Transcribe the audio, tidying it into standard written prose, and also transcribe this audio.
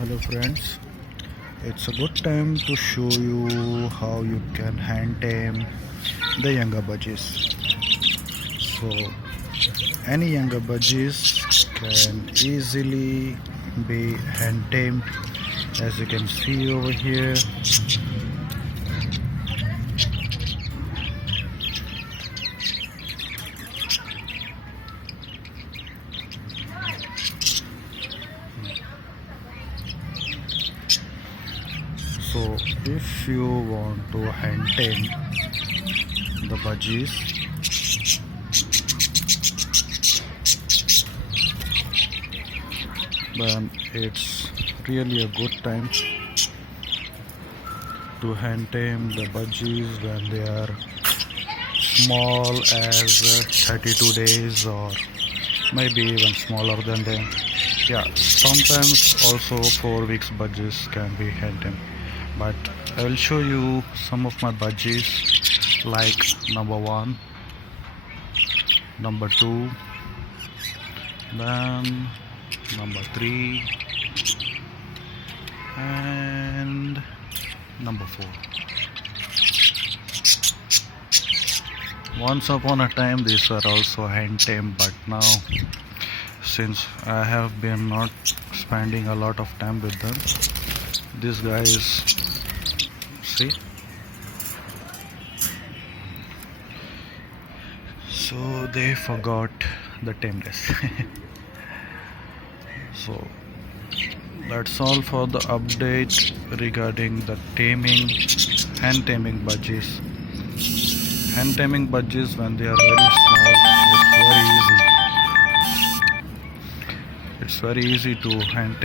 Hello friends, it's a good time to show you how you can hand tame the younger budgies. So any younger budgies can easily be hand tamed, as you can see over here. So if you want to hand tame the budgies, then it's really a good time to hand tame the budgies when they are small as 32 days or maybe even smaller than them. Yeah, sometimes also 4 weeks budgies can be hand tamed, but I will show you some of my budgies like number 1, number 2, then number 3 and number 4. Once upon a time these were also hand tamed, but now since I have been not spending a lot of time with them, these guys, see, so they forgot the tameness. So that's all for the update regarding the hand taming budgies. Hand taming budgies when they are very small, it's very easy. It's very easy to hand tame